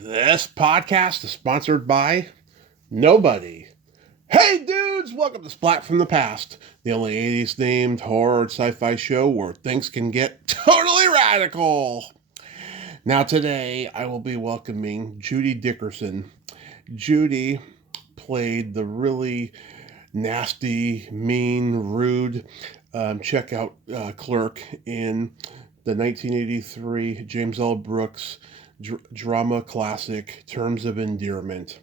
This podcast is sponsored by nobody. Hey dudes, welcome to Splat from the Past, the only 80s themed horror and sci-fi show where things can get totally radical. Now today I will be welcoming Judi Dickerson. Judi played the really nasty, mean, rude checkout clerk in the 1983 James L. Brooks drama classic Terms of Endearment.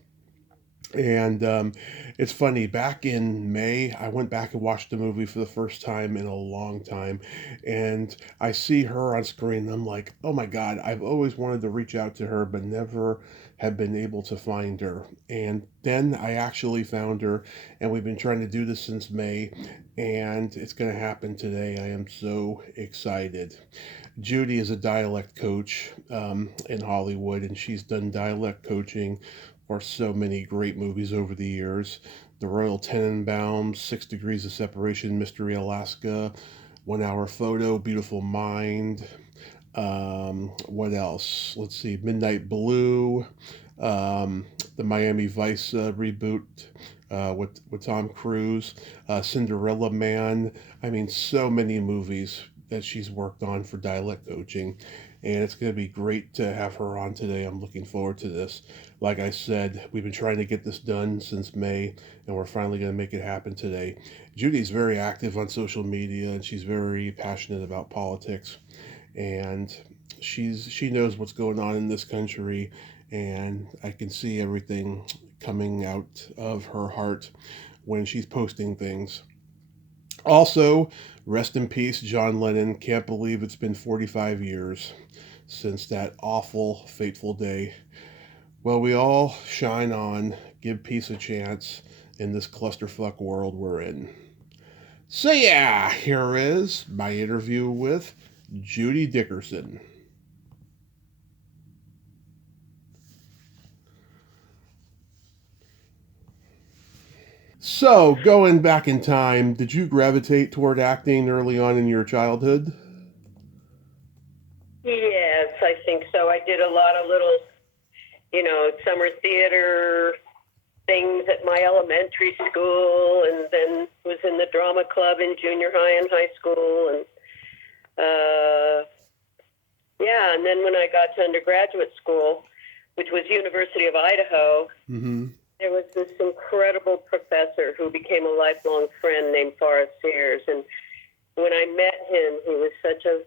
And it's funny, back in May, I went back and watched the movie for the first time in a long time. And I see her on screen, and I'm like, oh my God, I've always wanted to reach out to her, but never have been able to find her. And then I actually found her, and we've been trying to do this since May, and it's going to happen today. I am so excited. Judi is a dialect coach in Hollywood, and she's done dialect coaching for so many great movies over the years. The Royal Tenenbaums, 6 Degrees of Separation, Mystery Alaska, 1 Hour Photo, Beautiful Mind. What else? Let's see, Midnight Blue, the Miami Vice reboot with Tom Cruise, Cinderella Man. I mean, so many movies that she's worked on for dialect coaching, and it's going to be great to have her on today. I'm looking forward to this. Like I said, we've been trying to get this done since May, and we're finally going to make it happen today. Judi's very active on social media, and she's very passionate about politics, and she knows what's going on in this country, and I can see everything coming out of her heart when she's posting things. Also, rest in peace, John Lennon. Can't believe it's been 45 years since that awful, fateful day. Well, we all shine on, give peace a chance in this clusterfuck world we're in. So, yeah, here is my interview with Judi Dickerson. So, going back in time, did you gravitate toward acting early on in your childhood? Yes, I think so. I did a lot of little, summer theater things at my elementary school, and then was in the drama club in junior high and high school, and yeah. And then when I got to undergraduate school, which was University of Idaho, Mm-hmm. there was this incredible professor who became a lifelong friend named Forrest Sears, and when I met him, he was such a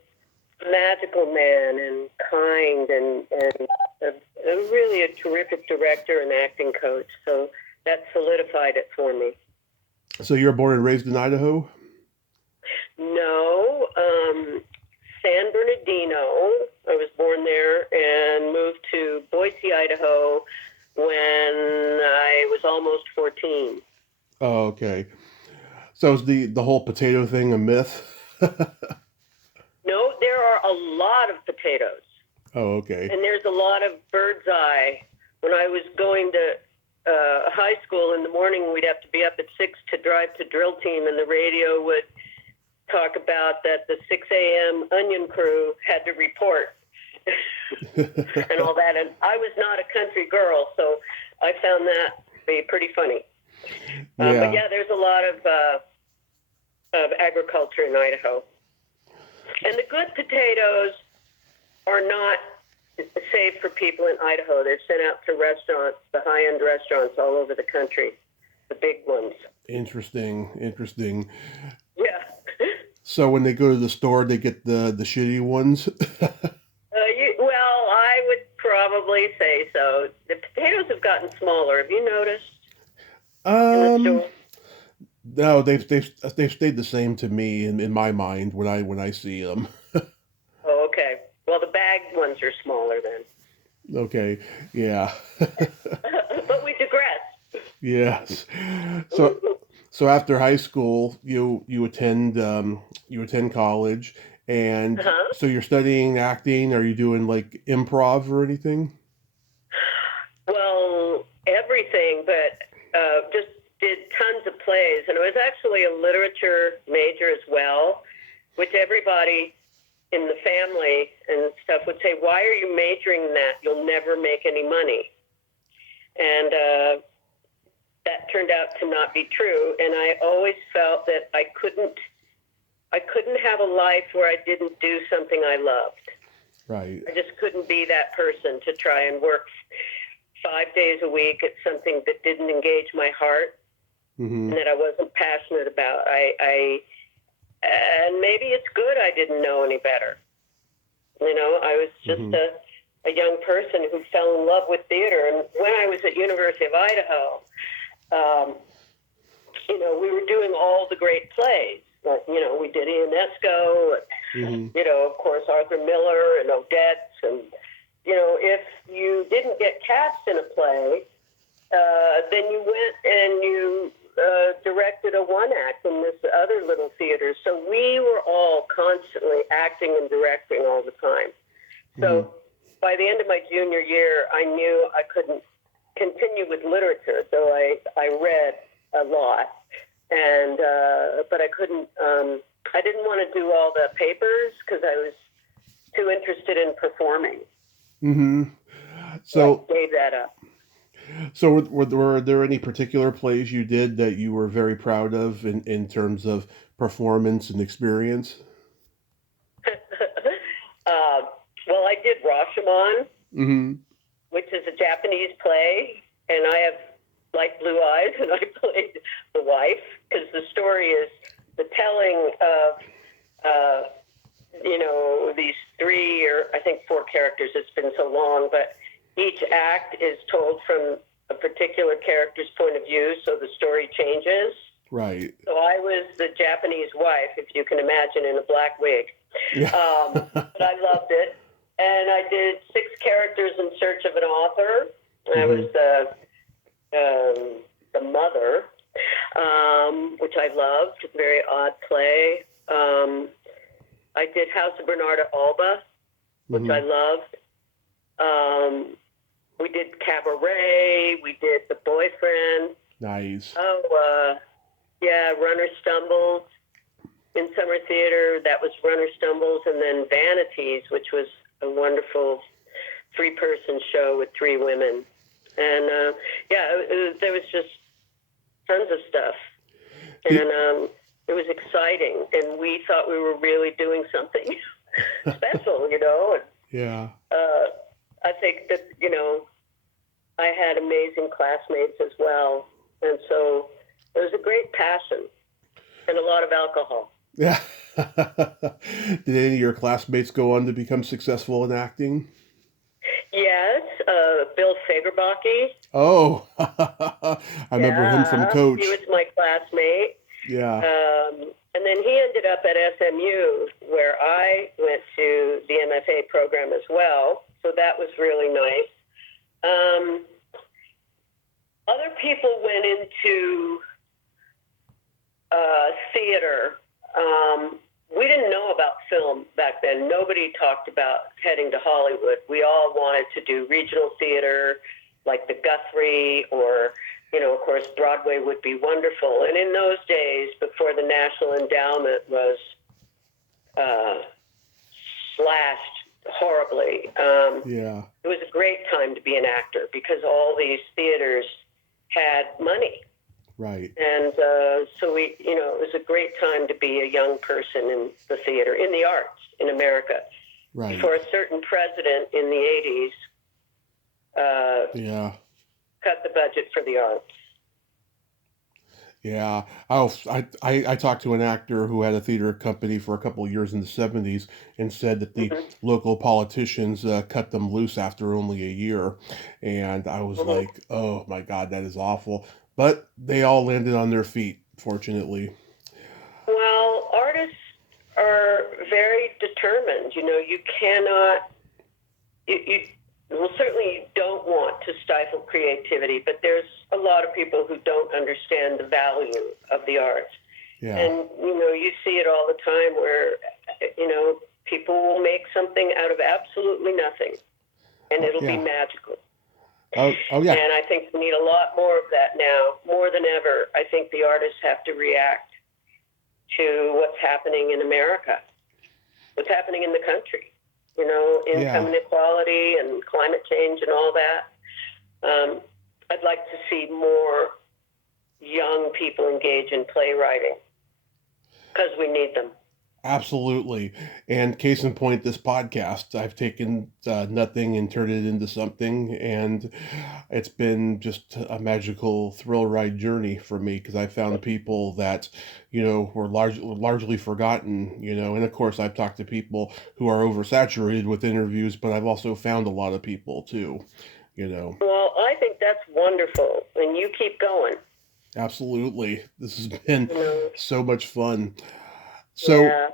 magical man and kind and really a terrific director and acting coach. So that solidified it for me. So, you're born and raised in Idaho? No, San Bernardino. I was born there and moved to Boise, Idaho when I was almost 14. Oh, okay. So, is the whole potato thing a myth? No, there are a lot of potatoes. Oh, okay. And there's a lot of bird's eye. When I was going to high school in the morning, we'd have to be up at 6 to drive to drill team, and the radio would talk about that the 6 a.m. onion crew had to report and all that. And I was not a country girl, so I found that to be pretty funny. Yeah. But yeah, there's a lot of agriculture in Idaho. And the good potatoes are not saved for people in Idaho. They're sent out to restaurants, the high-end restaurants all over the country, the big ones. Interesting. Yeah. So when they go to the store, they get the shitty ones. Well, I would probably say so. The potatoes have gotten smaller. Have you noticed in the store? No, they've stayed the same to me in my mind when I see them. Oh, okay. Well, the bagged ones are smaller then. Okay, yeah, But we digress. yes. So after high school, you attend college, and Uh-huh. so you're studying acting. Are you doing like improv or anything? Well, everything, but just did tons of plays. And I was actually a literature major as well, which everybody in the family and stuff would say, "Why are you majoring in that? You'll never make any money." And that turned out to not be true. And I always felt that I couldn't have a life where I didn't do something I loved. Right. I just couldn't be that person to try and work 5 days a week at something that didn't engage my heart and that I wasn't passionate about. And maybe it's good I didn't know any better. I was just a young person who fell in love with theater. And when I was at University of Idaho, we were doing all the great plays. We did Ionesco, and, of course, Arthur Miller and Odette. And, if you didn't get cast in a play, then you went and you directed a one act in this other little theater. So we were all constantly acting and directing all the time. So by the end of my junior year, I knew I couldn't continue with literature, though I read a lot. And but I couldn't. I didn't want to do all the papers because I was too interested in performing. So I gave that up. So were there any particular plays you did that you were very proud of in terms of performance and experience? Well, I did Rashomon, which is a Japanese play, and I have light blue eyes, and I played the wife, because the story is the telling of, these 3 or I think 4 characters. It's been so long, but each act is told from a particular character's point of view, so the story changes. Right. So I was the Japanese wife, if you can imagine, in a black wig. But I loved it. And I did 6 characters in search of an author. I was the mother, which I loved, very odd play. I did House of Bernarda Alba, which I loved. We did Cabaret. We did The Boyfriend. Nice. Runner Stumbles. In summer theater, that was Runner Stumbles, and then Vanities, which was a wonderful 3-person show with 3 women. And, there was just tons of stuff. And it was exciting, and we thought we were really doing something special, And, yeah. I think that, I had amazing classmates as well. And so it was a great passion and a lot of alcohol. Yeah. Did any of your classmates go on to become successful in acting? Yes. Bill Fagerbacke. Oh, I remember him from Coach. He was my classmate. Yeah. And then he ended up at SMU, where I went to the MFA program as well. So that was really nice. Other people went into theater. We didn't know about film back then. Nobody talked about heading to Hollywood. We all wanted to do regional theater, like the Guthrie, or, of course, Broadway would be wonderful. And in those days, before the National Endowment was slashed horribly, it was a great time to be an actor because all these theaters had money. Right. And so it was a great time to be a young person in the theater, in the arts in America. Right. Before a certain president in the 80s cut the budget for the arts. Yeah. I talked to an actor who had a theater company for a couple of years in the 70s and said that the local politicians cut them loose after only a year. And I was like, oh my God, that is awful. But they all landed on their feet, fortunately. Well, artists are very determined. You cannot, certainly you don't want to stifle creativity, but there's a lot of people who don't understand the value of the arts. Yeah. And, you see it all the time where, people will make something out of absolutely nothing, and it'll be magical. Oh, yeah. And I think we need a lot more of that now, more than ever. I think the artists have to react to what's happening in America. what's happening in the country, you know, income inequality and climate change and all that. I'd like to see more young people engage in playwriting because we need them. Absolutely. And case in point, this podcast, I've taken nothing and turned it into something. And it's been just a magical thrill ride journey for me because I found people that, you know, were largely forgotten, you know. And of course, I've talked to people who are oversaturated with interviews, but I've also found a lot of people too, you know. Well, I think that's wonderful. And you keep going. Absolutely. This has been so much fun. Yeah.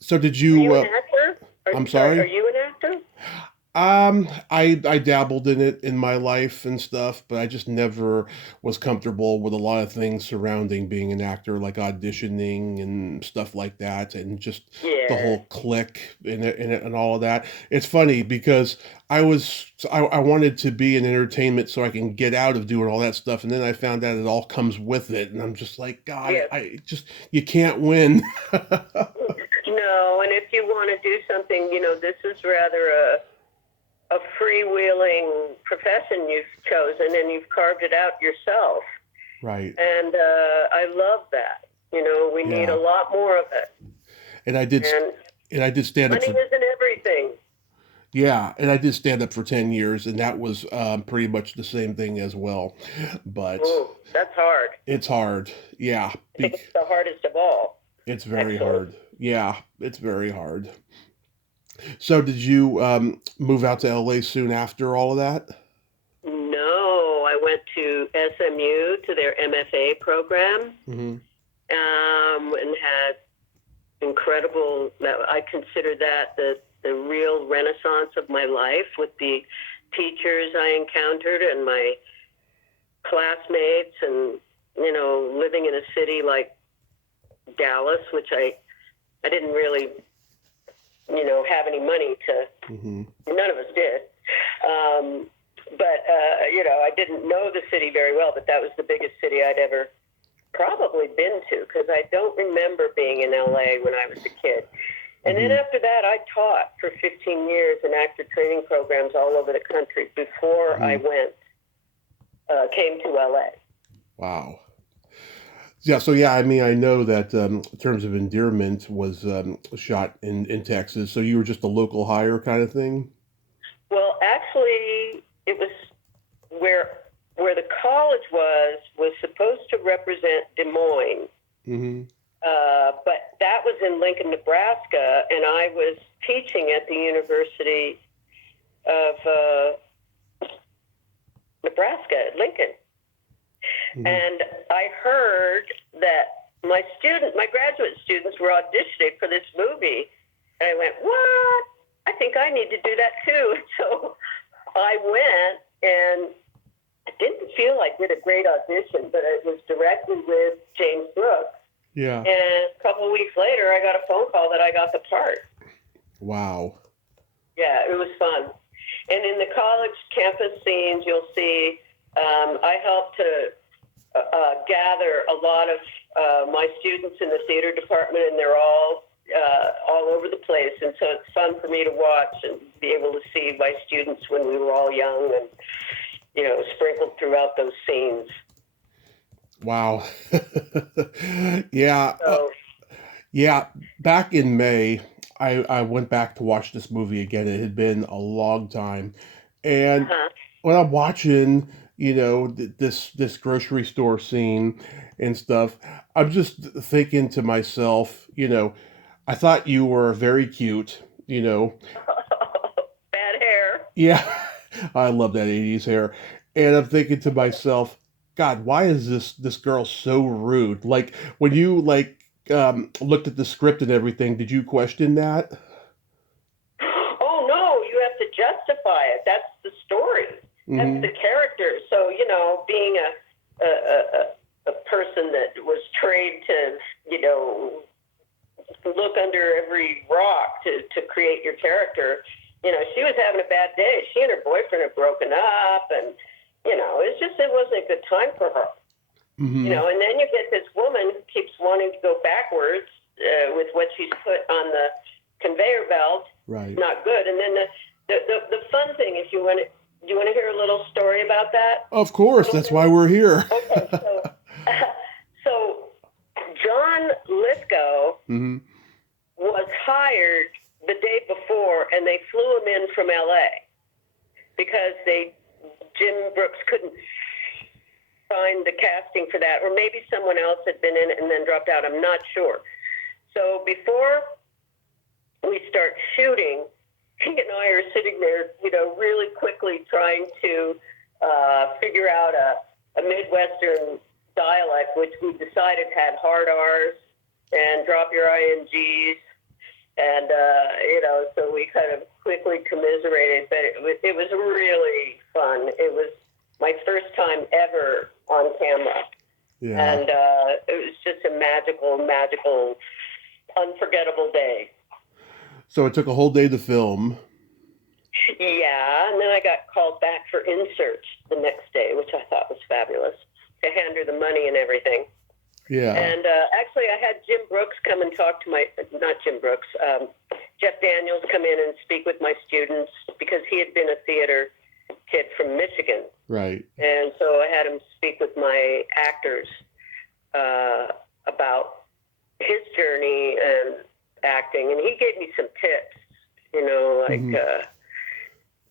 So did Are you, you an actor? I'm sorry? Are you an actor? I dabbled in it in my life and stuff, but I just never was comfortable with a lot of things surrounding being an actor, like auditioning and stuff like that, and just the Yeah. whole click in it and all of that. It's funny because I wanted to be in entertainment so I can get out of doing all that stuff, and then I found out it all comes with it, and I'm just like, God, Yes. you can't win. No, and if you want to do something, you know, this is rather a freewheeling profession you've chosen, and you've carved it out yourself. Right. And I love that. You know, we need a lot more of it. And I did stand up money for, isn't everything. yeah, and I did stand up for 10 years, and that was pretty much the same thing as well. But Ooh, that's hard. it's hard. Yeah. I think it's the hardest of all. It's very hard. Yeah, it's very hard. So did you move out to LA soon after all of that? No, I went to SMU to their MFA program, Mm-hmm. And had incredible. I consider that the real renaissance of my life with the teachers I encountered and my classmates, and you know, living in a city like Dallas, which I didn't really, you know, have any money to. Mm-hmm. None of us did. But you know, I didn't know the city very well, but that was the biggest city I'd ever probably been to, because I don't remember being in LA when I was a kid. And then after that, I taught for 15 years in actor training programs all over the country before I came to LA. Wow. Yeah, so I mean, I know that in terms of Endearment was shot in Texas, so you were just a local hire kind of thing? Well, actually, it was where the college was supposed to represent Des Moines. Mm-hmm. But that was in Lincoln, Nebraska, and I was teaching at the University of Nebraska at Lincoln. Mm-hmm. And I heard that my graduate students were auditioning for this movie. And I went, what? I think I need to do that too. So I went, and I didn't feel I did a great audition, but it was directly with James Brooks. Yeah. And a couple of weeks later, I got a phone call that I got the part. Wow. Yeah, it was fun. And in the college campus scenes, you'll see I helped to gather a lot of my students in the theater department, and they're all over the place. And so it's fun for me to watch and be able to see my students when we were all young and, you know, sprinkled throughout those scenes. Wow. Yeah. So, yeah. Back in May, I went back to watch this movie again. It had been a long time. And when I'm watching, you know, this grocery store scene and stuff, I'm just thinking to myself, you know, I thought you were very cute, you know. Bad hair. Yeah. I love that 80s hair. And I'm thinking to myself, God, why is this girl so rude? Like, when you looked at the script and everything, did you question that? Oh no, you have to justify it. That's the story. That's the character. So, you know, being a person that was trained to, you know, look under every rock to create your character, you know, she was having a bad day. She and her boyfriend had broken up, and you know, it wasn't a good time for her. You know, and then you get this woman who keeps wanting to go backwards with what she's put on the Right. not good. And then the fun thing, if you want to, do you want to hear a little story about that? Of course, that's why we're here. Okay, so John Lithgow Mm-hmm. was hired the day before, and they flew him in from L.A. because Jim Brooks couldn't find the casting for that, or maybe someone else had been in it and then dropped out. I'm not sure. So before we start shooting, he and I are sitting there, really quickly trying to figure out a Midwestern dialect, which we decided had hard R's and drop your INGs. And, so we kind of quickly commiserated, but it was really fun. It was my first time ever on camera. Yeah. And it was just a magical, unforgettable day. So it took a whole day to film. Yeah, and then I got called back for inserts the next day, which I thought was fabulous, to hand her the money and everything. Yeah. And actually, I had Jim Brooks come and talk to Jeff Daniels come in and speak with my students, because he had been a theater kid from Michigan. Right. And so I had him speak with my actors about his journey and acting. And he gave me some tips,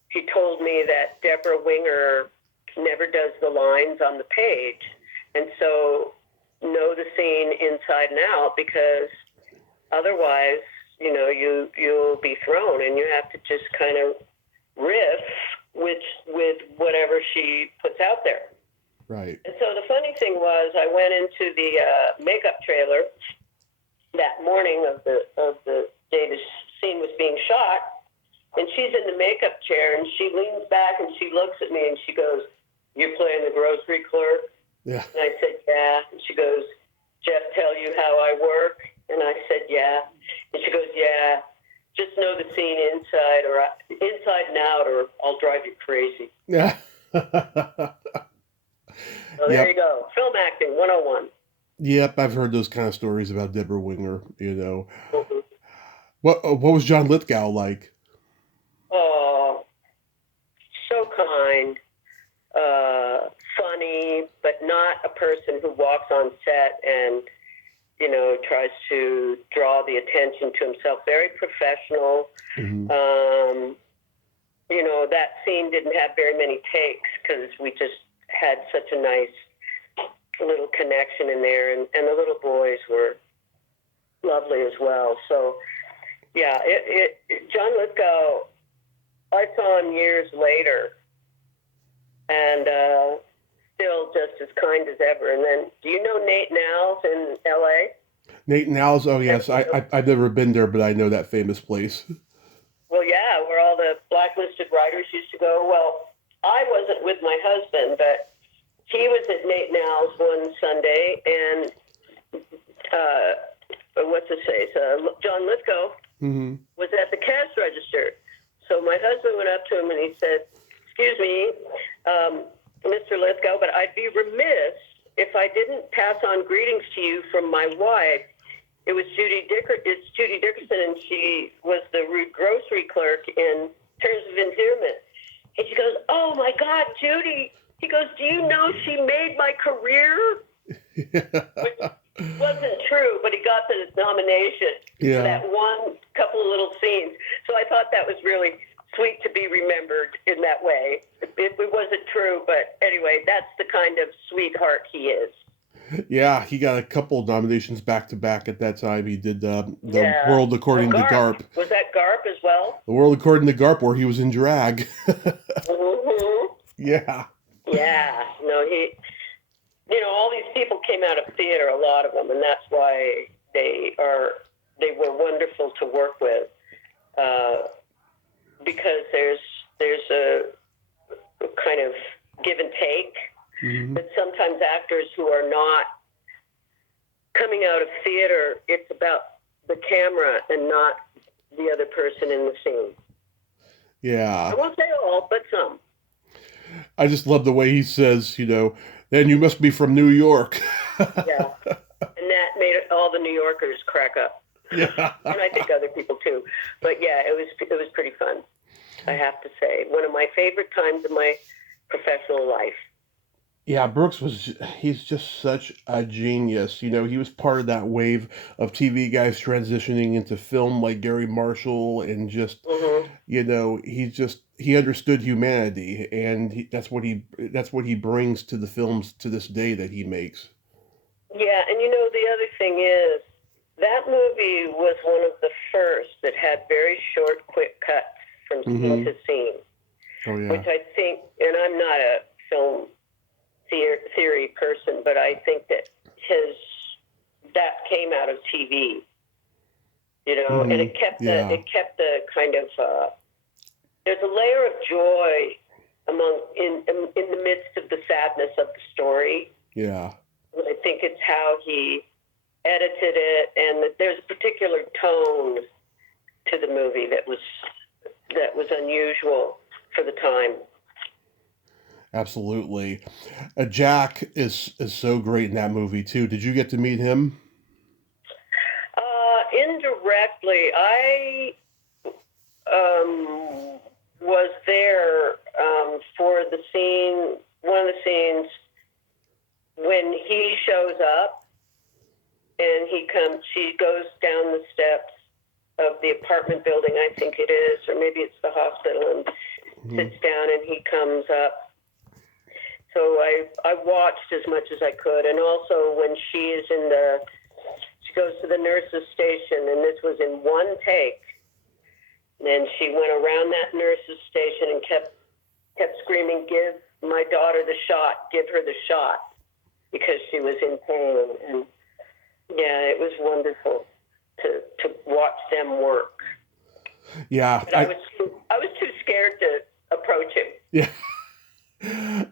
he told me that Deborah Winger never does the lines on the page. And so know the scene inside and out, because otherwise, you'll be thrown, and you have to just kind of riff with whatever she puts out there. Right. And so the funny thing was, I went into the makeup trailer that morning of the day the scene was being shot, and she's in the makeup chair, and she leans back and she looks at me and she goes, "You're playing the grocery clerk?" Yeah. And I said, "Yeah." And she goes, "Jeff tell you how I work?" And I said, "Yeah." And she goes, "Yeah, just know the scene inside and out, or I'll drive you crazy." Yeah. So there you go. Film acting 101. Yep, I've heard those kind of stories about Deborah Winger, Mm-hmm. What was John Lithgow like? Oh, so kind, funny, but not a person who walks on set and, tries to draw the attention to himself. Very professional. Mm-hmm. That scene didn't have very many takes because we just had such a nice little connection in there, and the little boys were lovely as well. So, yeah, John Lithgow, I saw him years later, and still just as kind as ever. And then, do you know Nate Nowles in L.A.? Nate Nowles? Oh, yes. I've never been there, but I know that famous place. Well, yeah, where all the blacklisted writers used to go. Well, I wasn't with my husband, but he was at Nate Nowles one Sunday, and John Lithgow Mm-hmm. was at the cash register. So my husband went up to him and he said, "Excuse me, Mr. Lithgow, but I'd be remiss if I didn't pass on greetings to you from my wife. It was It's Judi Dickerson, and she was the rude grocery clerk in Terms of Endearment." And she goes, "Oh my God, Judi." He goes, "Do you know she made my career?" Which wasn't true, but he got the nomination for that one couple of little scenes. So I thought that was really sweet to be remembered in that way. It wasn't true, but anyway, that's the kind of sweetheart he is. Yeah, he got a couple of nominations back to back at that time. He did the World According to Garp. Was that Garp as well? The World According to Garp, where he was in drag. Mm-hmm. Yeah. Yeah. No, all these people came out of theater, a lot of them, and that's why they were wonderful to work with, because there's a kind of give and take. Mm-hmm. But sometimes actors who are not coming out of theater, it's about the camera and not the other person in the scene. Yeah. I won't say all, but some. I just love the way he says, "Then you must be from New York." Yeah. And that made all the New Yorkers crack up. Yeah. And I think other people too. But yeah, it was pretty fun, I have to say. One of my favorite times of my professional life. Yeah, he's just such a genius. You know, he was part of that wave of TV guys transitioning into film like Gary Marshall and just, Hmm. he understood humanity and that's what he brings to the films to this day that he makes. Yeah, and the other thing is, that movie was one of the first that had very short, quick cuts from scene Mm-hmm. to scene, Oh which yeah. I think, and I'm not a film theory person, but I think that that came out of TV, and Mm-hmm. Yeah. it kept the kind of there's a layer of joy in the midst of the sadness of the story. Yeah. I think it's how he edited it, and that there's a particular tone to the movie that was unusual for the time. Absolutely. Jack is so great in that movie too. Did you get to meet him? Indirectly, I was there for one of the scenes when he shows up and she goes down the steps of the apartment building, I think it is, or maybe it's the hospital, and Mm-hmm. sits down and he comes up. So I watched as much as I could, and also when she goes to the nurse's station, and this was in one take, and she went around that nurse's station and kept screaming, "Give my daughter the shot! Give her the shot!" because she was in pain. And yeah, it was wonderful to watch them work. Yeah. But I was too scared to approach him. Yeah.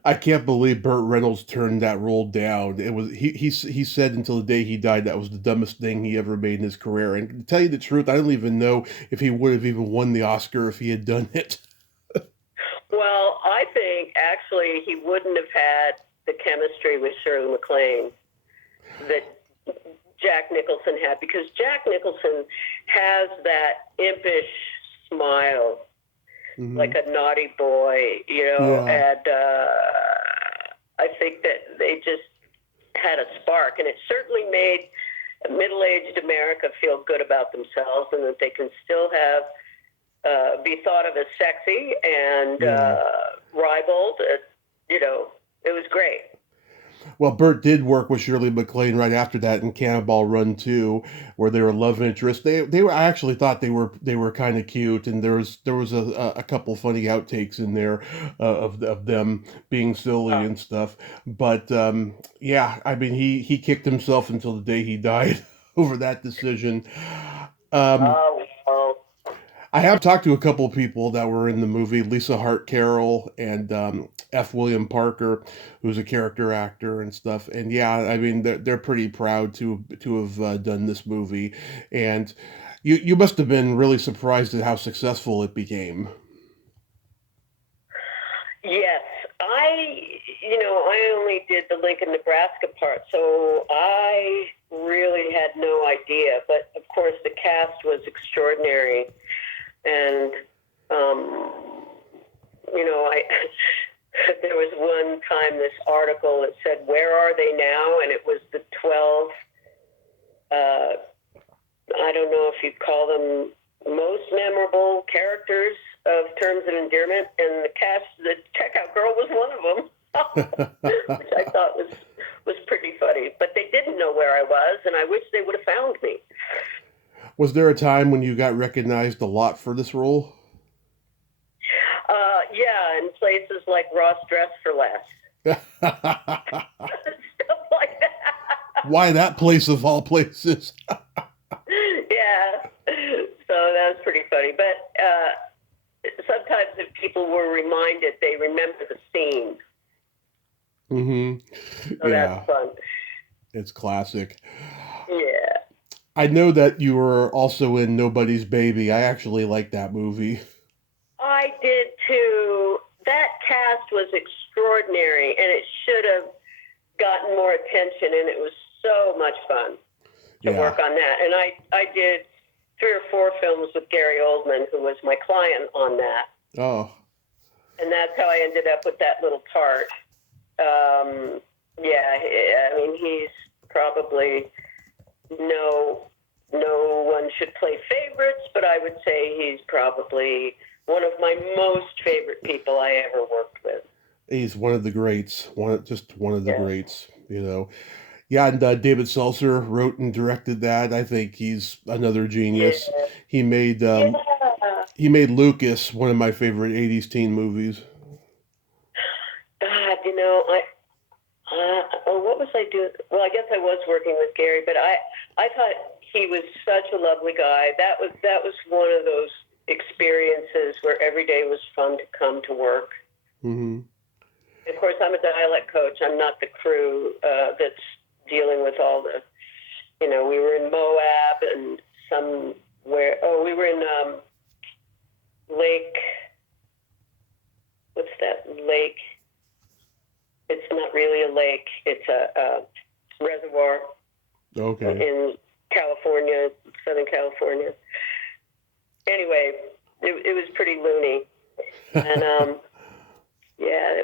I can't believe Burt Reynolds turned that role down. It was he said until the day he died that was the dumbest thing he ever made in his career. And to tell you the truth, I don't even know if he would have even won the Oscar if he had done it. Well, I think actually he wouldn't have had the chemistry with Shirley MacLaine that Jack Nicholson had, because Jack Nicholson has that impish smile, Mm-hmm. like a naughty boy, Yeah. and I think that they just had a spark, and it certainly made middle-aged America feel good about themselves, and that they can still be thought of as sexy and Yeah. ribald. It was great. Well, Burt did work with Shirley MacLaine right after that in Cannonball Run 2, where they were love interests. They were I actually thought they were kind of cute, and there was a couple funny outtakes in there of them being silly Oh, and stuff. But yeah, I mean he kicked himself until the day he died over that decision. Um, oh, I have talked to a couple of people that were in the movie, Lisa Hart Carroll and F. William Parker, who's a character actor and stuff. And yeah, I mean they're pretty proud to have done this movie, and you must have been really surprised at how successful it became. yes. I only did the Lincoln, Nebraska part, so I really had no idea. But of course, the cast was extraordinary, and I there was one time this article that said, "Where are they now?" And it was the 12. I don't know if you'd call them most memorable characters of Terms of Endearment, and the checkout girl was one of them, which I thought was pretty funny. But they didn't know where I was, and I wish they would have found me. Was there a time when you got recognized a lot for this role? Yeah, in places like Ross Dress for Less. Stuff like that. Why that place of all places? Yeah. So that was pretty funny. But sometimes if people were reminded, they remember the scene. Mm-hmm. So Yeah, that's fun. it's classic. Yeah. I know that you were also in Nobody's Baby. I actually like that movie. I did too. That cast was extraordinary, and it should have gotten more attention, and it was so much fun. to Yeah. work on that. And I did 3 or 4 films with Gary Oldman, who was my client on that. Oh. And that's how I ended up with that little part. Yeah, I mean, he's probably no one should play favorites, but I would say he's probably one of my most favorite people I ever worked with. He's one of the greats, one of the Yeah. greats, you know. Yeah, and David Seltzer wrote and directed that. I think he's another genius. Yeah. He made Yeah. he made Lucas, one of my favorite '80s teen movies. God, you know, what was I doing? Well, I guess I was working with Gary, but I thought he was such a lovely guy. That was one of those experiences where every day was fun to come to work. Mm-hmm. Of course, I'm a dialect coach. I'm not the crew that's dealing with all the, you know, we were in Moab and somewhere. Oh, we were in Lake. What's that lake? It's not really a lake. It's a reservoir. Okay. In California, Southern California. Anyway, it was pretty loony, and yeah,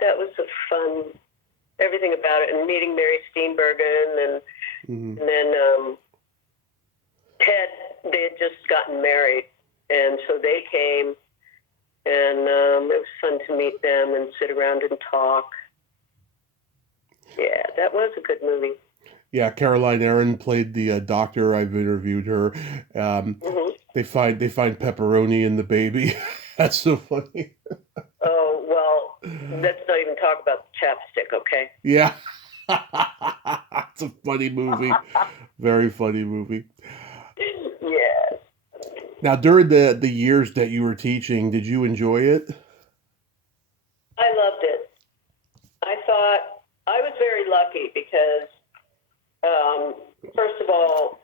that was a fun, everything about it, and meeting Mary Steenburgen, and then Ted, they had just gotten married, and so they came, and it was fun to meet them and sit around and talk. Yeah, that was a good movie. Yeah, Caroline Aaron played the doctor. I've interviewed her. They find pepperoni in the baby. That's so funny. Oh, well, let's not even talk about the chapstick, okay? Yeah. It's a funny movie. Very funny movie. Yes. Now, during the years that you were teaching, did you enjoy it? I loved it. I thought I was very lucky because, first of all,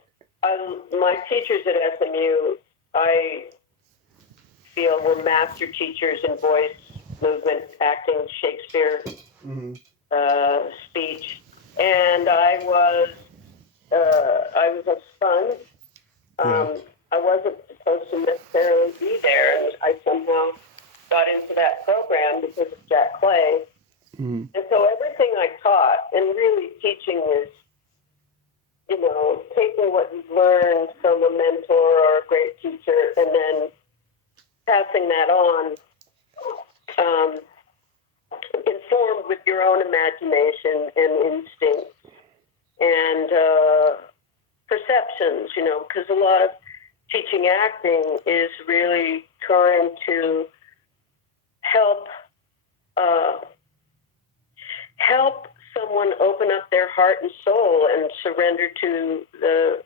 my teachers at SMU, I feel, were master teachers in voice, movement, acting, Shakespeare, speech, and I was a sponge. I wasn't supposed to necessarily be there, and I somehow got into that program because of Jack Clay. And so everything I taught, and really teaching is, you know, taking what you've learned from a mentor or a great teacher and then passing that on, informed with your own imagination and instincts and perceptions, you know, because a lot of teaching acting is really trying to help someone open up their heart and soul and surrender to the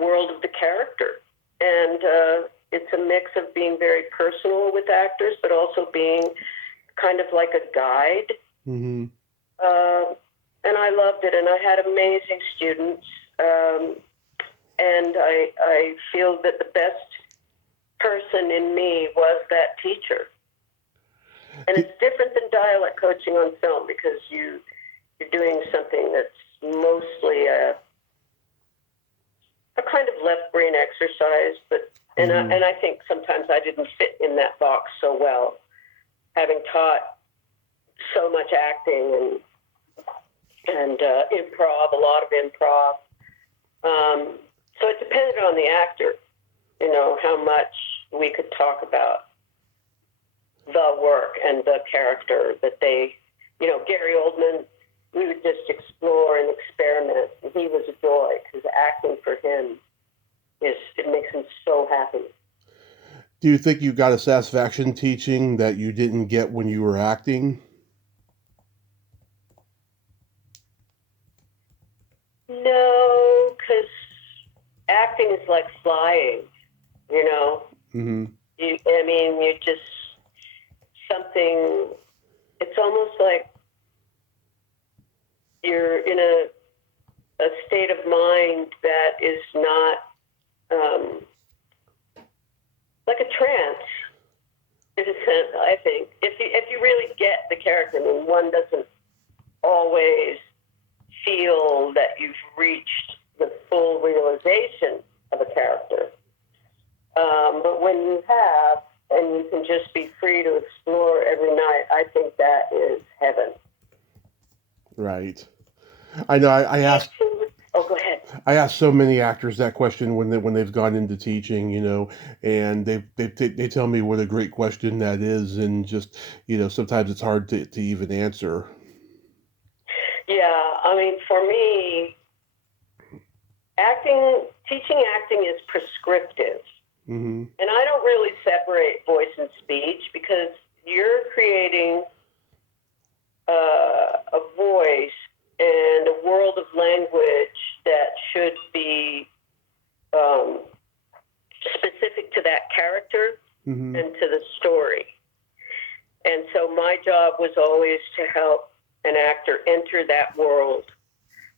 world of the character. And it's a mix of being very personal with actors, but also being kind of like a guide. And I loved it, and I had amazing students. And I feel that the best person in me was that teacher. And it's different than dialect coaching on film because you're doing something that's mostly a kind of left brain exercise, but and I think sometimes I didn't fit in that box so well, having taught so much acting and improv, a lot of improv. So it depended on the actor, you know, how much we could talk about the work and the character that they, you know, Gary Oldman, we would just explore and experiment. And he was a joy because acting for him it makes him so happy. Do you think you got a satisfaction teaching that you didn't get when you were acting? No, because acting is like flying, you know. You're just something. It's almost like you're in a state of mind that is not like a trance, in a sense. I think if you really get the character, I mean, one doesn't always feel that you've reached the full realization of a character. But when you have, and you can just be free to explore every night, I think that is heaven. Right. I know. I asked. Oh, go ahead. I asked so many actors that question when they've gone into teaching, and they tell me what a great question that is, and just sometimes it's hard to even answer. Yeah, I mean, for me, teaching acting is prescriptive. Mm-hmm. And I don't really separate voice and speech because you're creating a voice and a world of language that should be specific to that character Mm-hmm. and to the story. And so my job was always to help an actor enter that world.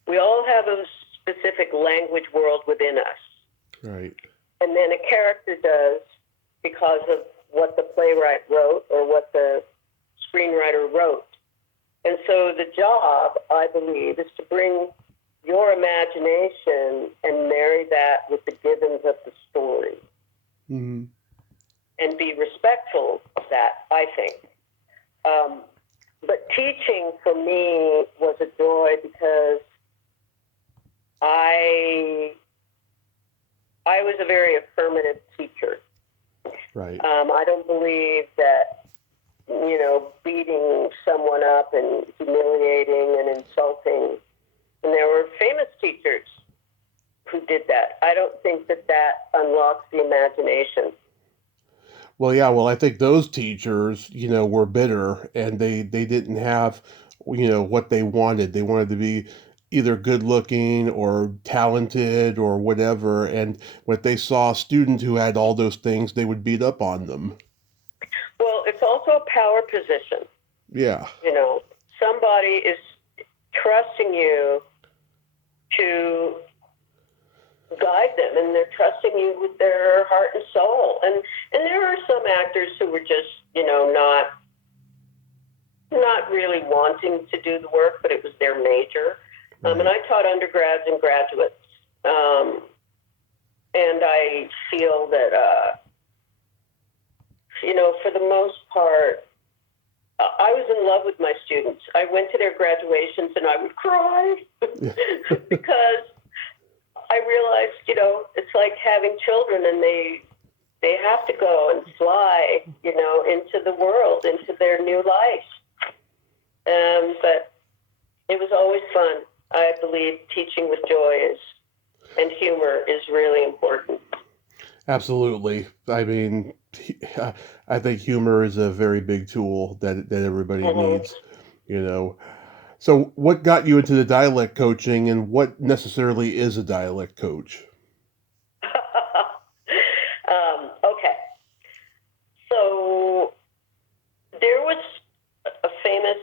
We all have a specific language world within us. Right. And then a character does because of what the playwright wrote or what the screenwriter wrote. And so the job, I believe, is to bring your imagination and marry that with the givens of the story. Mm-hmm. And be respectful of that, I think. But teaching for me was a joy because I was a very affirmative teacher. Right. I don't believe that, beating someone up and humiliating and insulting. And there were famous teachers who did that. I don't think that unlocks the imagination. Well, yeah. Well, I think those teachers, were bitter, and they didn't have, what they wanted. They wanted to be either good looking or talented or whatever. And when they saw students who had all those things, they would beat up on them. Well, it's also a power position. Yeah. Somebody is trusting you to guide them, and they're trusting you with their heart and soul. And there are some actors who were just, not really wanting to do the work, but it was their major. Right. And I taught undergrads and graduates. And I feel that, for the most part, I was in love with my students. I went to their graduations and I would cry because I realized, it's like having children, and they have to go and fly, into the world, into their new life. But it was always fun. I believe teaching with joy and humor is really important. Absolutely. I mean, I think humor is a very big tool that everybody needs, So what got you into the dialect coaching, and what necessarily is a dialect coach? Okay. So there was a famous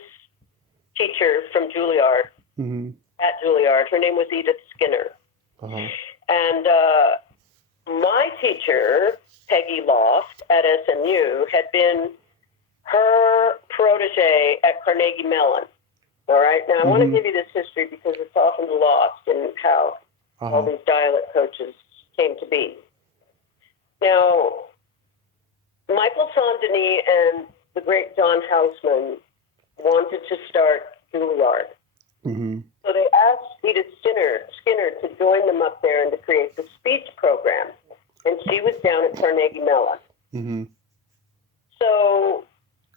teacher from Juilliard, Mm-hmm. at Juilliard. Her name was Edith Skinner. Uh-huh. And my teacher, Peggy Loft at SMU, had been her protege at Carnegie Mellon. All right. Now, I want to give you this history because it's often lost in how all these dialect coaches came to be. Now, Michael Saint-Denis and the great John Houseman wanted to start Juilliard. Mm-hmm. So they asked Edith Skinner to join them up there and to create the speech program. And she was down at Carnegie Mellon. Mm-hmm. So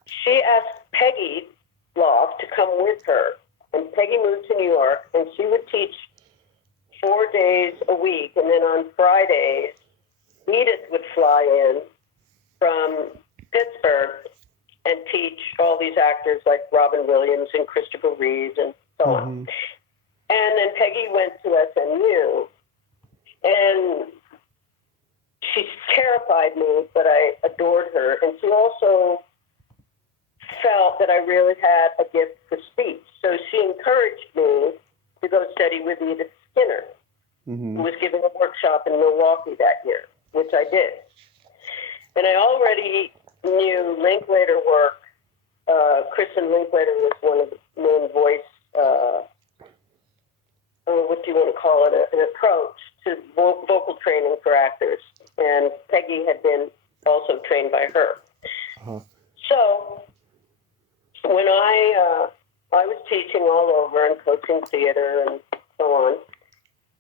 she asked Peggy Loft to come with her. And Peggy moved to New York, and she would teach 4 days a week. And then on Fridays, Edith would fly in from Pittsburgh and teach all these actors like Robin Williams and Christopher Reeves and so on. Mm-hmm. And then Peggy went to SMU, and she terrified me, but I adored her. And she also felt that I really had a gift for speech. So she encouraged me to go study with Edith Skinner, Mm-hmm. who was giving a workshop in Milwaukee that year, which I did. And I already knew Linklater work. Kristen Linklater was one of the main voice what do you want to call it, an approach to vocal training for actors. And Peggy had been also trained by her. Uh-huh. So when I was teaching all over and coaching theater and so on,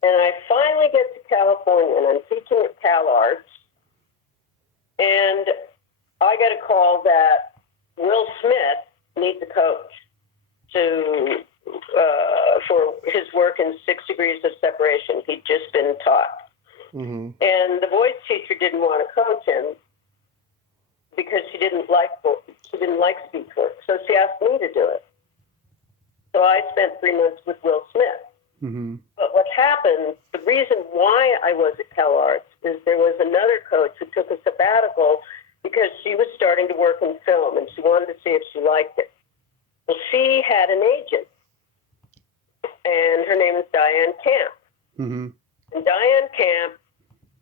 and I finally get to California, and I'm teaching at Cal Arts, and I get a call that Will Smith needs a coach for his work in 6 Degrees of Separation. He'd just been taught. Mm-hmm. And the voice teacher didn't want to coach him because she didn't like speech work. So she asked me to do it. So I spent 3 months with Will Smith. Mm-hmm. But what happened, the reason why I was at Cal Arts is there was another coach who took a sabbatical because she was starting to work in film and she wanted to see if she liked it. Well, she had an agent, and her name is Diane Camp. Mm-hmm. And Diane Camp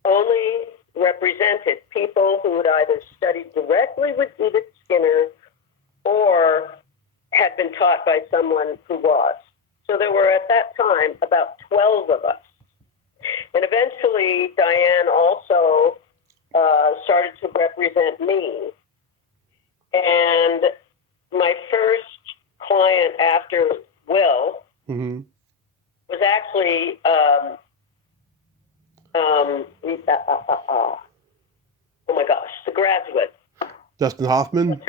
only represented people who had either studied directly with Edith Skinner or had been taught by someone who was. So there were at that time about 12 of us. And eventually Diane also started to represent me. And my first client after Will Mm-hmm. was actually oh my gosh, The Graduate. Dustin Hoffman?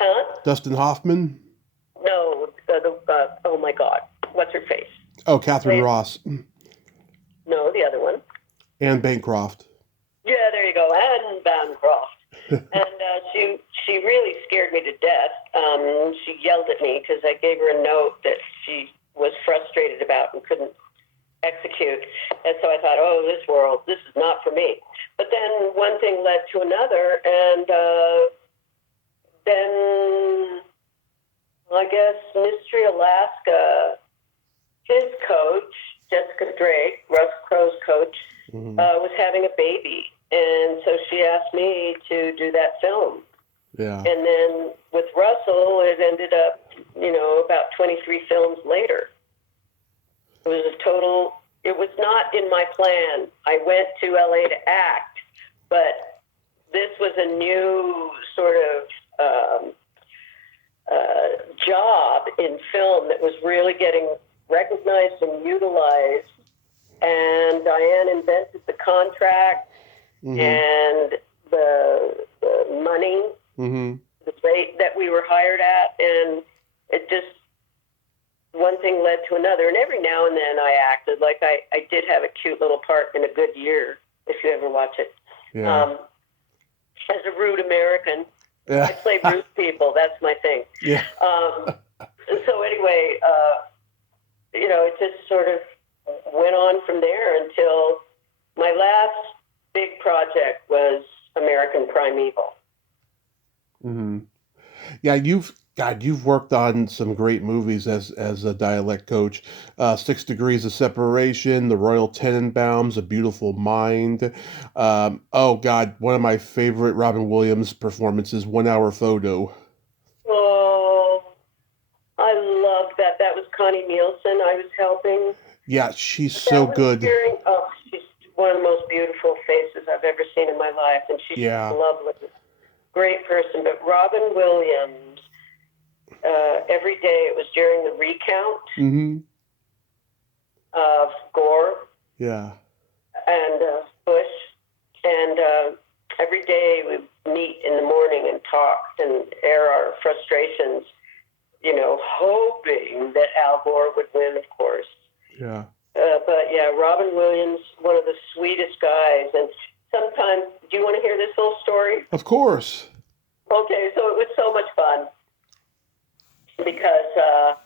Huh? Dustin Hoffman? No, oh my God, what's her face? Oh, Catherine Ross. No, the other one. Anne Bancroft. Yeah, there you go, Anne Bancroft. And she really scared me to death. She yelled at me because I gave her a note that she was frustrated about and couldn't execute. And so I thought, oh, this world, this is not for me. But then one thing led to another, and then I guess Mystery Alaska, his coach, Jessica Drake, Russ Crowe's coach, Mm-hmm. was having a baby. And so she asked me to do that film. Yeah. And then with Russell, it ended up, about 23 films later. It was not in my plan. I went to LA to act, but this was a new sort of job in film that was really getting recognized and utilized. And Diane invented the contract Mm-hmm. and the money, Mm-hmm. the rate that we were hired at, and it just, one thing led to another. And every now and then I acted. Like I did have a cute little part in A Good Year, if you ever watch it. Yeah. As a rude American, Yeah. I play rude people. That's my thing. Yeah. So anyway, it just sort of went on from there until my last big project was American Primeval. Mm-hmm. Yeah, you've worked on some great movies as a dialect coach. 6 Degrees of Separation, The Royal Tenenbaums, A Beautiful Mind. Oh God, one of my favorite Robin Williams performances, 1 Hour Photo. Oh, I loved that. That was Connie Nielsen I was helping. Yeah, she's so good. She's one of the most beautiful faces I've ever seen in my life, and she's lovely. Great person. But Robin Williams, every day, it was during the recount Mm-hmm. of Gore Yeah. and Bush, and every day we'd meet in the morning and talk and air our frustrations, hoping that Al Gore would win, of course. Yeah. But yeah, Robin Williams, one of the sweetest guys. And sometimes, do you want to hear this whole story? Of course. Okay, so it was so much fun because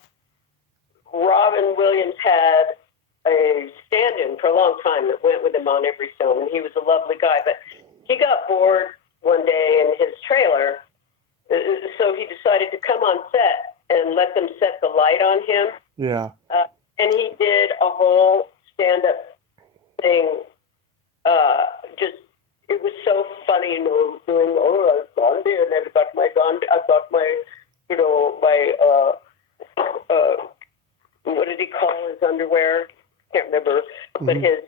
Robin Williams had a stand-in for a long time that went with him on every film, and he was a lovely guy. But he got bored one day in his trailer, so he decided to come on set and let them set the light on him. Yeah. And he did a whole stand-up thing. It was so funny, doing, I've gone there and I've got my gun, I've got my, what did he call his underwear? Can't remember. But his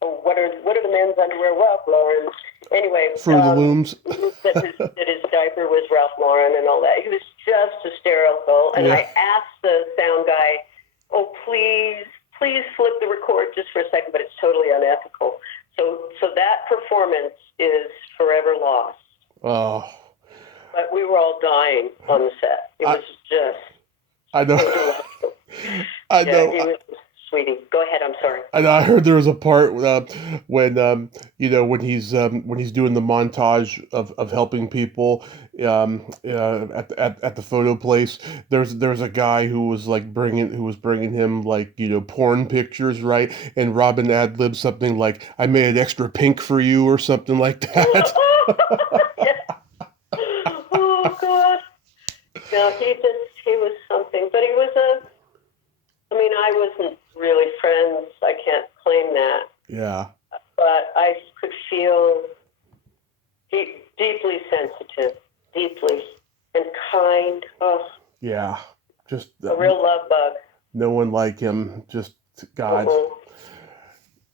what are the men's underwear? Ralph Lauren. Anyway, Fruit of the Looms. that his diaper was Ralph Lauren and all that. He was just hysterical. And I asked the sound guy, "Oh, please flip the record just for a second," but it's totally unethical. So that performance is forever lost. Oh. But we were all dying on the set. It was just. I know. I know. He was sweetie. Go ahead. I'm sorry. I heard there was a part when he's doing the montage of helping people at the photo place. There's a guy who was bringing him porn pictures, right? And Robin ad-libbed something like, "I made it extra pink for you" or something like that. Oh God. No, he was something, but he was I wasn't really friends. I can't claim that. Yeah. But I could feel deeply sensitive, deeply, and kind. Oh. Yeah. Just a real love bug. No one like him. Just God. Mm-hmm.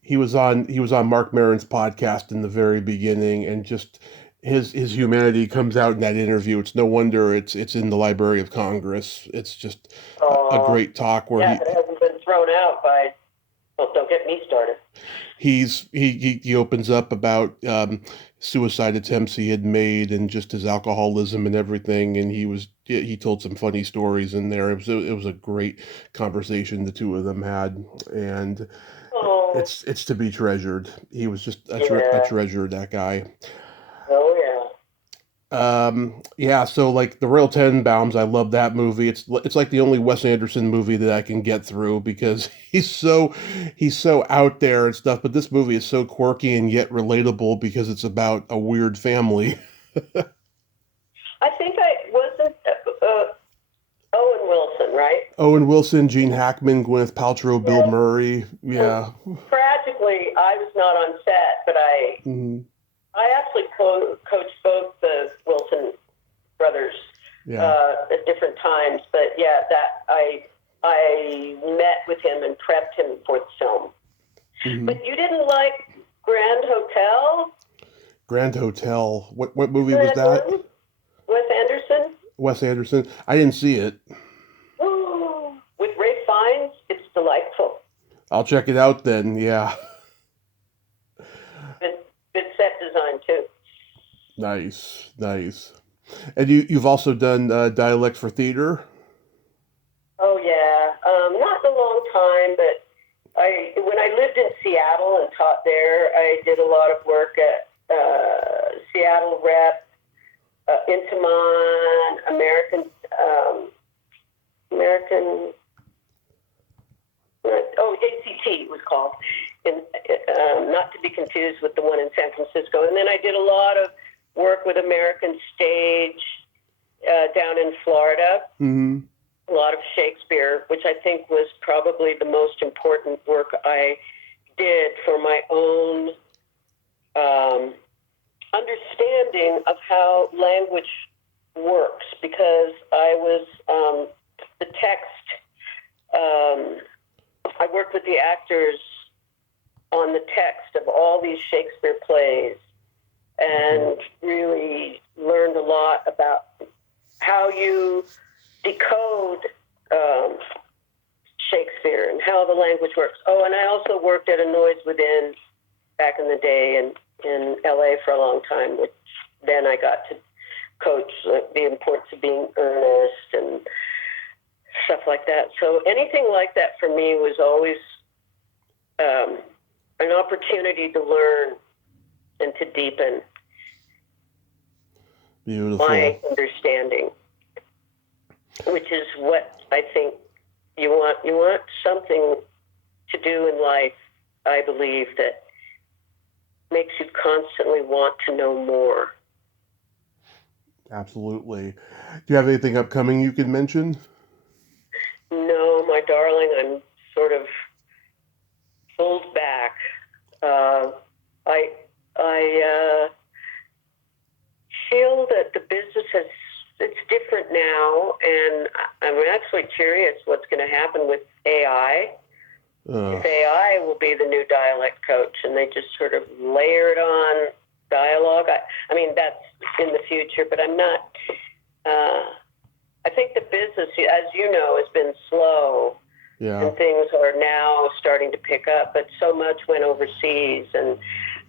He was on Mark Maron's podcast in the very beginning, and just his humanity comes out in that interview. It's no wonder it's in the Library of Congress. It's just a great talk where it hasn't been thrown out by. Well, don't get me started. He opens up about suicide attempts he had made and just his alcoholism and everything, and he told some funny stories in there. It was a great conversation the two of them had, and it's to be treasured. He was just a treasure, that guy. Oh yeah. So like the Royal Tenenbaums, I love that movie. It's like the only Wes Anderson movie that I can get through because he's so out there and stuff. But this movie is so quirky and yet relatable because it's about a weird family. I think I wasn't Owen Wilson, right? Owen Wilson, Gene Hackman, Gwyneth Paltrow, Bill Murray. Yeah. Tragically, I was not on set, but I actually coached both the Wilson brothers at different times. But yeah, that I met with him and prepped him for the film. Mm-hmm. But you didn't like Grand Hotel? Grand Hotel. What movie was that? Wes Anderson. Wes Anderson. I didn't see it. Ooh, with Ray Fiennes, it's delightful. I'll check it out then. Yeah. Good set design too. Nice. And you've also done dialect for theater? Oh yeah, not in a long time, but when I lived in Seattle and taught there, I did a lot of work at Seattle Rep, Intiman, American, ACT it was called, not to be confused with the one in San Francisco. And then I did a lot of work with American Stage down in Florida. Mm-hmm. A lot of Shakespeare, which I think was probably the most important work I did for my own understanding of how language works, because I was the text. I worked with the actors on the text of all these Shakespeare plays and really learned a lot about how you decode Shakespeare and how the language works. Oh, and I also worked at A Noise Within back in the day in LA for a long time, which then I got to coach the importance of being earnest and stuff like that. So anything like that for me was always an opportunity to learn and to deepen my understanding, which is what I think you want. You want something to do in life, I believe, that makes you constantly want to know more. Absolutely. Do you have anything upcoming you could mention? No, my darling, I'm sort of pulled back. I feel that the business has it's different now, and I'm actually curious what's going to happen with AI. If AI will be the new dialect coach, and they just sort of layer it on dialogue. I mean, that's in the future, but I'm not. I think the business, as you know, has been slow, and things are now starting to pick up. But so much went overseas, and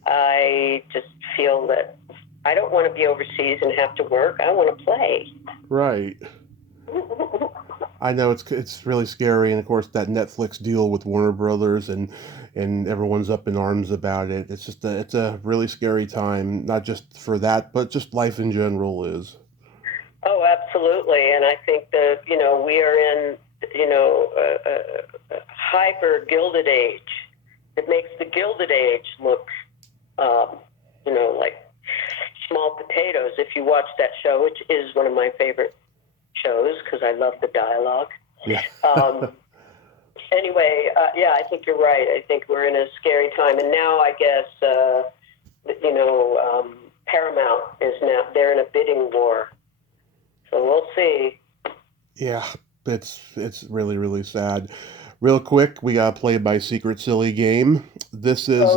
I just feel that I don't want to be overseas and have to work. I want to play. Right. I know it's really scary, and of course that Netflix deal with Warner Brothers and everyone's up in arms about it. It's a really scary time, not just for that, but just life in general is. Oh, absolutely, and I think that we are in a hyper Gilded Age. It makes the Gilded Age look like small potatoes. If you watch that show, which is one of my favorite shows because I love the dialogue. Yeah. Anyway, I think you're right. I think we're in a scary time, and now I guess Paramount is they're in a bidding war. So we'll see. Yeah, it's really, really sad. Real quick, we got to play by Secret Silly Game. This is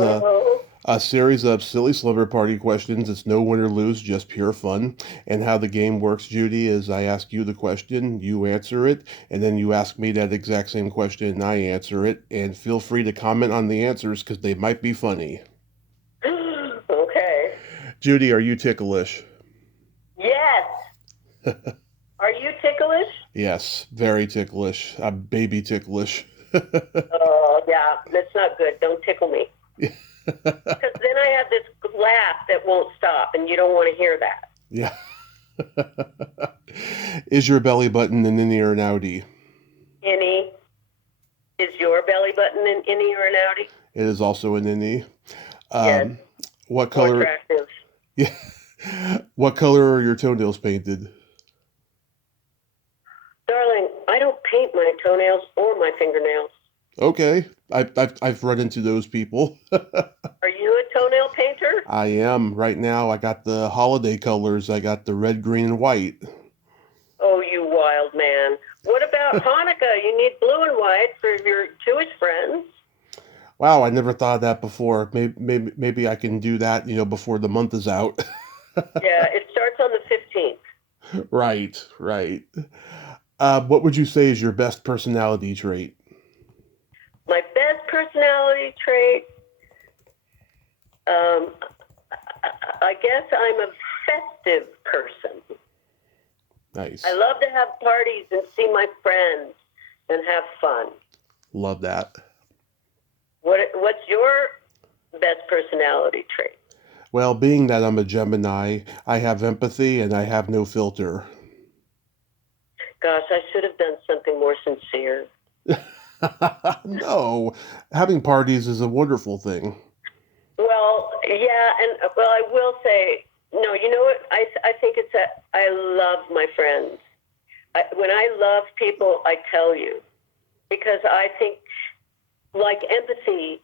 a series of silly slumber party questions. It's no win or lose, just pure fun. And how the game works, Judy, is I ask you the question, you answer it, and then you ask me that exact same question, and I answer it. And feel free to comment on the answers because they might be funny. Okay. Judy, are you ticklish? Yes. Are you ticklish? Yes, very ticklish. I'm baby ticklish. Oh, yeah, that's not good. Don't tickle me. Because then I have this laugh that won't stop, and you don't want to hear that. Yeah. Is your belly button an innie or an outie? Innie. Is your belly button an innie or an outie? It is also an innie. Yes. What color? More attractive. Yeah. What color are your toenails painted? Darling, I don't paint my toenails or my fingernails. Okay, I've run into those people. Are you a toenail painter? I am right now. I got the holiday colors. I got the red, green, and white. Oh, you wild man! What about Hanukkah? You need blue and white for your Jewish friends. Wow, I never thought of that before. Maybe I can do that. Before the month is out. Yeah, it starts on the 15th. Right. What would you say is your best personality trait? My best personality trait, I guess I'm a festive person. Nice. I love to have parties and see my friends and have fun. Love that. What's your best personality trait? Well, being that I'm a Gemini, I have empathy and I have no filter. Gosh, I should have done something more sincere. No, having parties is a wonderful thing. Well, yeah, and I will say, no, you know what? I think it's that I love my friends. When I love people, I tell you, because I think, like empathy,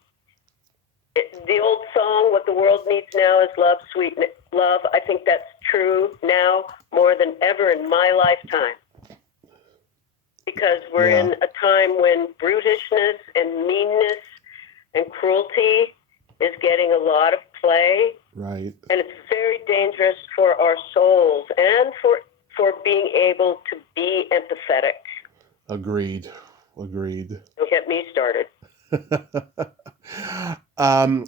the old song, "What the world needs now is love, sweet love." I think that's true now more than ever in my lifetime. Because we're in a time when brutishness and meanness and cruelty is getting a lot of play. Right. And it's very dangerous for our souls and for being able to be empathetic. Agreed. Don't get me started.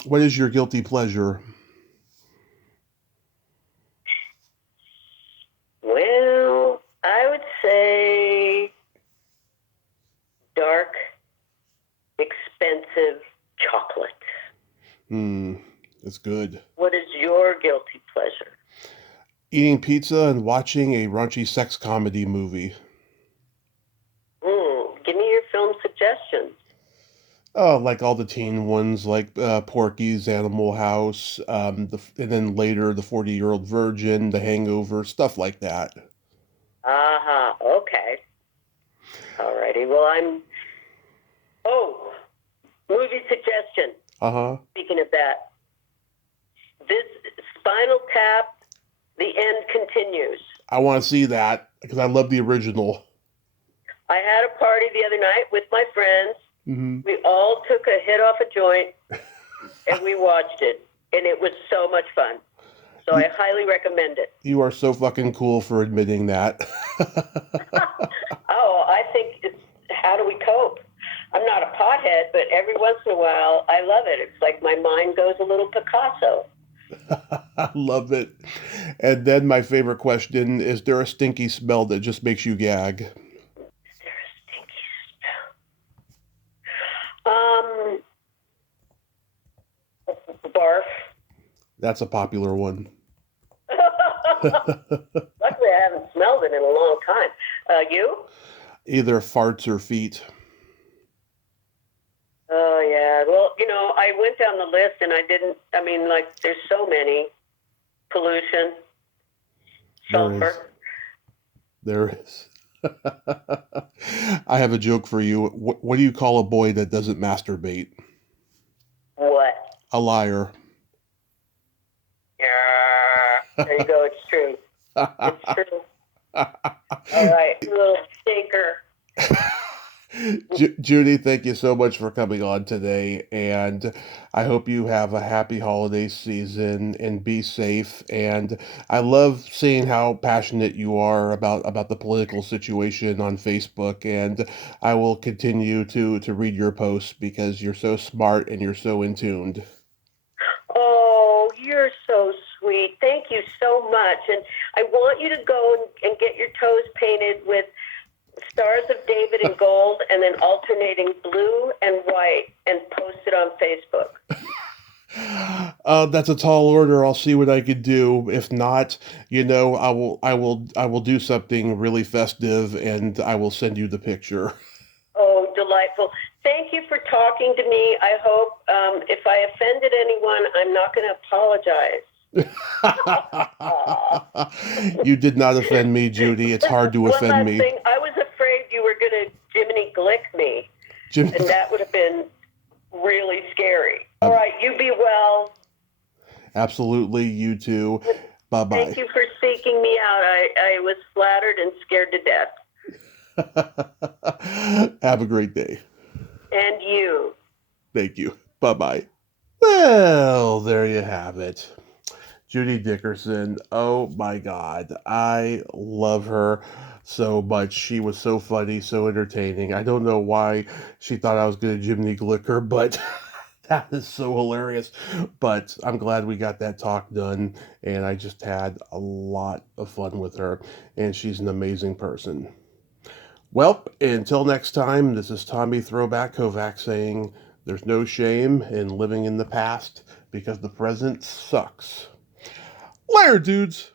What is your guilty pleasure? Well, I would say dark, expensive chocolate. It's good. What is your guilty pleasure? Eating pizza and watching a raunchy sex comedy movie. Give me your film suggestions. Oh, like all the teen ones, like Porky's, Animal House, and then later the 40-Year-Old Virgin, The Hangover, stuff like that. Aha, okay. Alrighty, well movie suggestion. Uh-huh. Speaking of that, this Spinal Tap, The End Continues. I want to see that because I love the original. I had a party the other night with my friends. Mm-hmm. We all took a hit off a joint and we watched it, and it was so much fun. So I highly recommend it. You are so fucking cool for admitting that. Oh, I think it's how do we cope? I'm not a pothead, but every once in a while, I love it. It's like my mind goes a little Picasso. I love it. And then my favorite question, is there a stinky smell that just makes you gag? Is there a stinky smell? Barf. That's a popular one. Luckily, I haven't smelled it in a long time. You? Either farts or feet. Oh, yeah. Well, I went down the list and there's so many. Pollution, sulfur. There is. I have a joke for you. What do you call a boy that doesn't masturbate? What? A liar. Yeah. There you go. It's true. It's true. All right. Little stinker. Judi, thank you so much for coming on today, and I hope you have a happy holiday season and be safe. And I love seeing how passionate you are about the political situation on Facebook, and I will continue to read your posts because you're so smart and you're so in tuned. Oh, you're so sweet. Thank you so much. And I want you to go and get your toes painted with Stars of David in gold and then alternating blue and white and post it on Facebook. That's a tall order. I'll see what I could do. If not, I will do something really festive and I will send you the picture. Oh, delightful. Thank you for talking to me. I hope if I offended anyone, I'm not going to apologize. You did not offend me, Judi. It's hard to offend me. Thing, I was afraid you were going to Jiminy Glick me, and that would have been really scary. All right, you be well. Absolutely, you too. Bye-bye. Thank you for seeking me out. I was flattered and scared to death. Have a great day. And you. Thank you. Bye-bye. Well, there you have it. Judi Dickerson. Oh my God. I love her so much. She was so funny, so entertaining. I don't know why she thought I was going to Jiminy Glick her, but that is so hilarious. But I'm glad we got that talk done, and I just had a lot of fun with her, and she's an amazing person. Well, until next time, this is Tommy Throwback Kovac saying there's no shame in living in the past because the present sucks. Later, dudes!